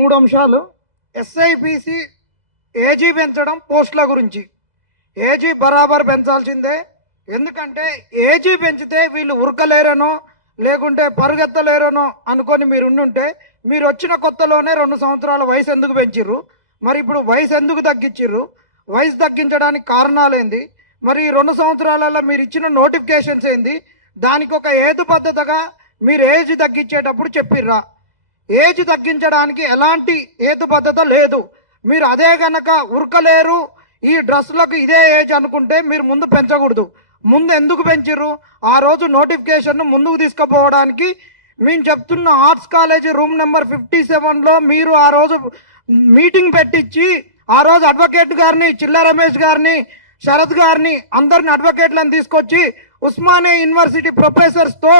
మూడు అంశాలు. SIPC AG పెంచడం, పోస్టుల గురించి. ఏజీ బరాబర్ పెంచాల్సిందే. ఎందుకంటే ఏజీ పెంచితే వీళ్ళు ఉరకలేరనో లేకుంటే పరుగెత్తలేరనో అనుకొని మీరు ఉండుంటే, మీరు వచ్చిన కొత్తలోనే 2 సంవత్సరాల వయసు ఎందుకు పెంచిర్రు? మరి ఇప్పుడు వయసు ఎందుకు తగ్గించిర్రు? వయసు తగ్గించడానికి కారణాలేంది? మరి ఈ 2 సంవత్సరాలలో మీరు ఇచ్చిన నోటిఫికేషన్స్ ఏంది? దానికి ఒక హేతుబద్ధతగా మీరు ఏజ్ తగ్గించేటప్పుడు చెప్పిర్రా? ఏజ్ తగ్గించడానికి ఎలాంటి హేతుబద్ధత లేదు. మీరు అదే గనక ఉరకలేరు, ఈ డ్రెస్లకు ఇదే ఏజ్ అనుకుంటే మీరు ముందు పెంచకూడదు. ముందు ఎందుకు పెంచిర్రు? ఆ రోజు నోటిఫికేషన్ ముందుకు తీసుకుపోవడానికి మేము చెప్తున్న ఆర్ట్స్ కాలేజీ రూమ్ నెంబర్ 57లో మీరు ఆ రోజు మీటింగ్ పెట్టించి, ఆ రోజు అడ్వకేట్ గారిని, చిల్ల రమేష్ గారిని, శరత్ గారిని, అందరిని అడ్వకేట్లను తీసుకొచ్చి ఉస్మానియా యూనివర్సిటీ ప్రొఫెసర్స్తో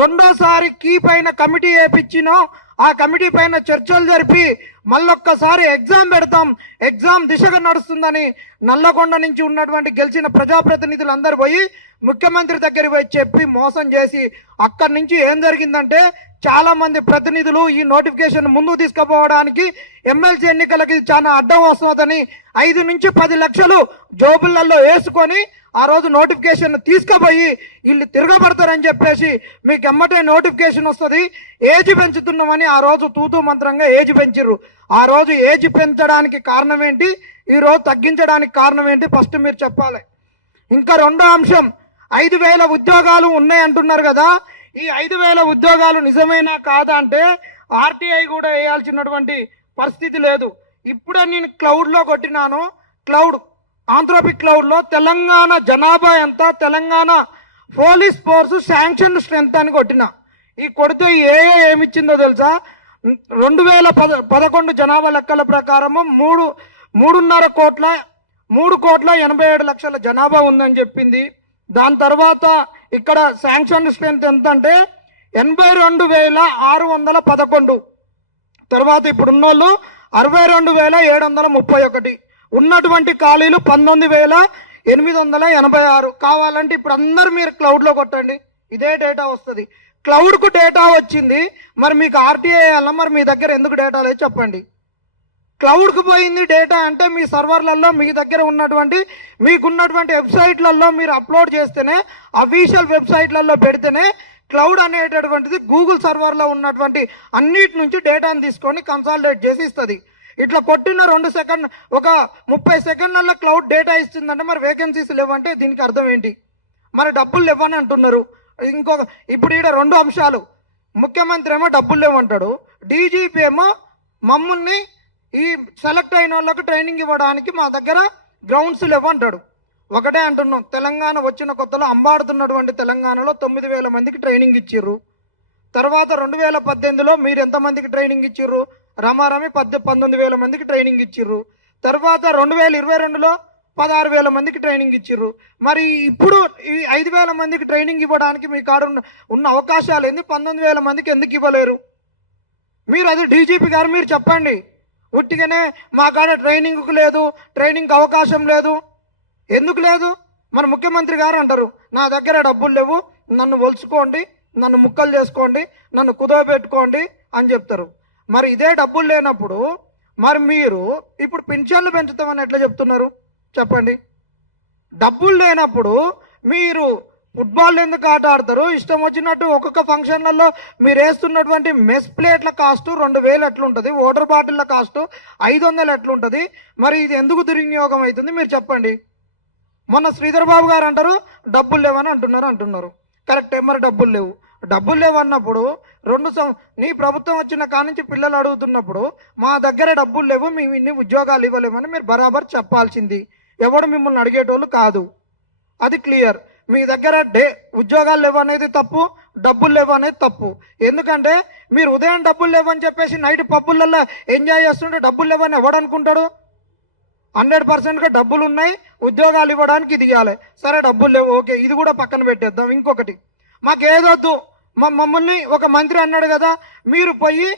రెండోసారి కీ పైన కమిటీ వేయించినో, ఆ కమిటీ పైన చర్చలు జరిపి మళ్ళొక్కసారి ఎగ్జామ్ పెడతాం, ఎగ్జామ్ దిశగా నడుస్తుందని నల్లగొండ నుంచి ఉన్నటువంటి గెలిచిన ప్రజాప్రతినిధులు అందరు పోయి ముఖ్యమంత్రి దగ్గరికి పోయి చెప్పి మోసం చేసి, అక్కడి నుంచి ఏం జరిగిందంటే చాలా మంది ప్రతినిధులు ఈ నోటిఫికేషన్ ముందుకు తీసుకుపోవడానికి ఎమ్మెల్సీ ఎన్నికలకి చాలా అడ్డం వస్తుందని 5 నుంచి 10 లక్షలు జోబులలో వేసుకొని ఆ రోజు నోటిఫికేషన్ తీసుకుపోయి వీళ్ళు తిరగబడతారని చెప్పేసి మీకు ఎమ్మటే నోటిఫికేషన్ వస్తుంది, ఏజ్ పెంచుతున్నామని ఆ రోజు తూతూ మంత్రంగా ఏజ్ పెంచిర్రు. ఆ రోజు ఏజ్ పెంచడానికి కారణం ఏంటి, ఈ రోజు తగ్గించడానికి కారణం ఏంటి? ఫస్ట్ మీరు చెప్పాలి. ఇంకా రెండో అంశం, 5,000 ఉద్యోగాలు ఉన్నాయి అంటున్నారు కదా. ఈ 5,000 ఉద్యోగాలు నిజమేనా కాదా అంటే ఆర్టీఐ కూడా వేయాల్సినటువంటి పరిస్థితి లేదు. ఇప్పుడే నేను క్లౌడ్లో కొట్టినాను, ఆంథ్రోపిక్ క్లౌడ్లో తెలంగాణ జనాభా ఎంత, Telangana police force sanction strength అని కొట్టిన. ఈ కొడితే ఏమిచ్చిందో తెలుసా? 2011 జనాభా లెక్కల ప్రకారము 3,87,00,000 జనాభా ఉందని చెప్పింది. దాని తర్వాత ఇక్కడ శాంక్షన్ స్ట్రెంత్ ఎంత అంటే 82,611. తర్వాత ఇప్పుడున్నోళ్ళు 62,731. ఉన్నటువంటి ఖాళీలు 19,886. కావాలంటే ఇప్పుడు అందరు మీరు క్లౌడ్లో కొట్టండి, ఇదే డేటా వస్తుంది. క్లౌడ్కు డేటా వచ్చింది, మరి మీకు ఆర్టీఐ వల్ల మరి మీ దగ్గర ఎందుకు డేటా లేదు చెప్పండి. క్లౌడ్కు పోయింది డేటా అంటే మీ సర్వర్లలో మీ దగ్గర ఉన్నటువంటి మీకున్నటువంటి వెబ్సైట్లలో మీరు అప్లోడ్ చేస్తేనే, అఫీషియల్ వెబ్సైట్లలో పెడితేనే క్లౌడ్ అనేటటువంటిది గూగుల్ సర్వర్లో ఉన్నటువంటి అన్నిటి నుంచి డేటాను తీసుకొని కన్సాలిడేట్ చేసి ఇస్తుంది. ఇట్లా కొట్టిన 2 సెకండ్, ఒక 30 సెకండ్లలో క్లౌడ్ డేటా ఇస్తుందంటే మరి వేకెన్సీస్ లేవంటే దీనికి అర్థం ఏంటి? మరి డబ్బులు లేవని అంటున్నారు. ఇంకొక ఇప్పుడు ఈడ 2 అంశాలు. ముఖ్యమంత్రి ఏమో డబ్బులు లేవంటాడు, డీజీపీ ఏమో మమ్మల్ని ఈ సెలెక్ట్ అయిన వాళ్ళకు ట్రైనింగ్ ఇవ్వడానికి మా దగ్గర గ్రౌండ్స్ లేవంటాడు. ఒకటే అంటున్నాం, తెలంగాణ వచ్చిన కొత్తలో అంబాడుతున్నటువంటి తెలంగాణలో 9,000 మందికి ట్రైనింగ్ ఇచ్చిర్రు. తర్వాత 2018లో మీరు ఎంతమందికి ట్రైనింగ్ ఇచ్చిర్రు? రమారమి 19,000 మందికి ట్రైనింగ్ ఇచ్చిర్రు. తర్వాత 2022లో 16,000 మందికి ట్రైనింగ్ ఇచ్చిర్రు. మరి ఇప్పుడు ఈ 5,000 మందికి ట్రైనింగ్ ఇవ్వడానికి మీ కాడ ఉన్న అవకాశాలు ఏంది? 19,000 మందికి ఎందుకు ఇవ్వలేరు? మీరు అది డీజీపీ గారు మీరు చెప్పండి. ఉట్టిగానే మా కాడ ట్రైనింగ్కు లేదు, ట్రైనింగ్కి అవకాశం లేదు. ఎందుకు లేదు? మన ముఖ్యమంత్రి గారు అంటారు, నా దగ్గర డబ్బులు లేవు, నన్ను ఒలుచుకోండి, నన్ను ముక్కలు చేసుకోండి, నన్ను కుదవబెట్టుకోండి అని చెప్తారు. మరి ఇదే డబ్బులు లేనప్పుడు మరి మీరు ఇప్పుడు పెన్షన్లు పెంచుతామని ఎట్లా చెప్తున్నారు చెప్పండి? డబ్బులు లేనప్పుడు మీరు ఫుట్బాల్ ఎందుకు ఆట ఆడతారు? ఇష్టం వచ్చినట్టు ఒక్కొక్క ఫంక్షన్లలో మీరు వేస్తున్నటువంటి మెస్ ప్లేట్ల కాస్ట్ 2,000 ఎట్లుంటుంది, వాటర్ బాటిళ్ళ కాస్ట్ 500 ఎట్లుంటుంది? మరి ఇది ఎందుకు దుర్వినియోగం అవుతుంది మీరు చెప్పండి. మొన్న శ్రీధర్ బాబు గారు అంటారు డబ్బులు లేవని అంటున్నారు. కరెక్టే, మరి డబ్బులు లేవు అన్నప్పుడు నీ ప్రభుత్వం వచ్చిన కానించి పిల్లలు అడుగుతున్నప్పుడు మా దగ్గర డబ్బులు లేవు, మేము ఇన్ని ఉద్యోగాలు ఇవ్వలేమని మీరు బరాబర్ చెప్పాల్సింది. ఎవడు మిమ్మల్ని అడిగేటోళ్ళు కాదు, అది క్లియర్. మీ దగ్గర ఉద్యోగాలు లేవనేది తప్పు, డబ్బులు లేవనేది తప్పు. ఎందుకంటే మీరు ఉదయం డబ్బులు లేవని చెప్పేసి నైట్ పబ్బులలో ఎంజాయ్ చేస్తుంటే డబ్బులు లేవని ఎవడనుకుంటాడు? 100%గా డబ్బులు ఉన్నాయి, ఉద్యోగాలు ఇవ్వడానికి ఇది ఇవ్వాలి. సరే డబ్బులు లేవు, ఓకే, ఇది కూడా పక్కన పెట్టేద్దాం. ఇంకొకటి, మాకేదొద్దు, మమ్మల్ని ఒక మంత్రి అన్నాడు కదా, మీరు పోయి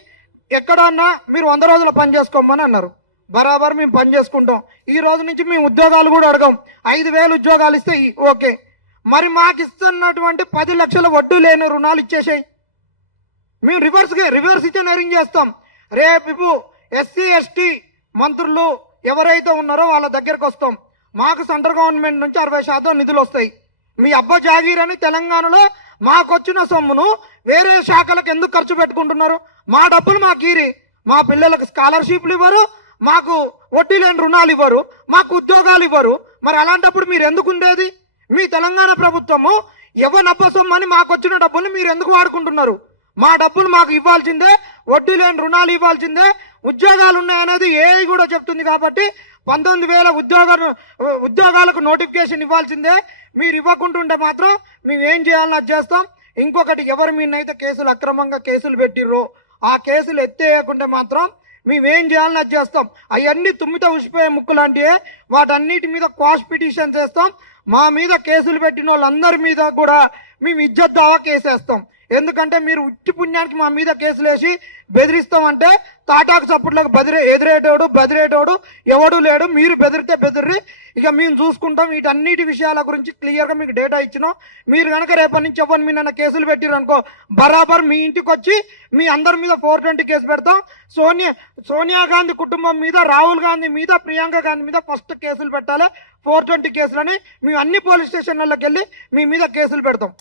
ఎక్కడన్నా మీరు 100 రోజుల పని చేసుకోమని అన్నారు. బరాబర్ మేము పని చేసుకుంటాం. ఈ రోజు నుంచి మేము ఉద్యోగాలు కూడా అడగం. 5,000 ఉద్యోగాలు ఇస్తే ఓకే. మరి మాకు ఇస్తున్నటువంటి 10 లక్షల వడ్డీ లేని రుణాలు ఇచ్చేసాయి. మేము రివర్స్ ఇంజనీరింగ్ చేస్తాం. రేపు ఎస్సీ ఎస్టీ మంత్రులు ఎవరైతే ఉన్నారో వాళ్ళ దగ్గరకు వస్తాం. మాకు సెంట్రల్ గవర్నమెంట్ నుంచి 60% నిధులు వస్తాయి. మీ అబ్బా జాగీర్ అని తెలంగాణలో మాకొచ్చిన సొమ్మును వేరే శాఖలకు ఎందుకు ఖర్చు పెట్టుకుంటున్నారు? మా డబ్బులు మాకు ఈరి, మా పిల్లలకు స్కాలర్షిప్లు ఇవ్వరు, మాకు వడ్డీ లేని రుణాలు ఇవ్వరు, మాకు ఉద్యోగాలు ఇవ్వరు. మరి అలాంటప్పుడు మీరు ఎందుకు ఉండేది? మీ తెలంగాణ ప్రభుత్వము ఎవనబ్బ సొమ్ము అని మాకు వచ్చిన డబ్బులు మీరు ఎందుకు వాడుకుంటున్నారు? మా డబ్బులు మాకు ఇవ్వాల్సిందే, వడ్డీ లేని రుణాలు ఇవ్వాల్సిందే, ఉద్యోగాలు ఉన్నాయనేది ఏఐ కూడా చెప్తుంది. కాబట్టి 19,000 ఉద్యోగాలకు నోటిఫికేషన్ ఇవ్వాల్సిందే. మీరు ఇవ్వకుంటుంటే మాత్రం మేము ఏం చేయాలని అది చేస్తాం. ఇంకొకటి, ఎవరు మీనైతే కేసులు అక్రమంగా కేసులు పెట్టిర్రో ఆ కేసులు ఎత్తేయకుంటే మాత్రం మేమేం చేయాలని అది చేస్తాం. అవన్నీ తుమ్మితో ఉసిపోయే ముక్కు లాంటివే. వాటన్నిటి మీద క్వాష్ పిటిషన్ చేస్తాం. మా మీద కేసులు పెట్టిన వాళ్ళందరి మీద కూడా మేము ఇజ్జత్ దావా కేసేస్తాం. ఎందుకంటే మీరు ఉట్టి పుణ్యానికి మా మీద కేసులు వేసి బెదిరిస్తామంటే తాటాకు చప్పుట్లకు ఎదిరేటోడు బెదిరేటోడు ఎవడు లేడు. మీరు బెదిరితే బెదిరి, ఇక మేము చూసుకుంటాం. వీటన్నిటి విషయాల గురించి క్లియర్గా మీకు డేటా ఇచ్చినాం. మీరు కనుక రేపటి నుంచి ఎవరు మీ నన్ను కేసులు పెట్టిరు అనుకో, బరాబర్ మీ ఇంటికి వచ్చి మీ అందరి మీద 420 కేసు పెడతాం. సోనియా గాంధీ కుటుంబం మీద, రాహుల్ గాంధీ మీద, ప్రియాంక గాంధీ మీద ఫస్ట్ కేసులు పెట్టాలి. 420 కేసులని మేము అన్ని పోలీస్ స్టేషన్లకి వెళ్ళి మీ మీద కేసులు పెడతాం.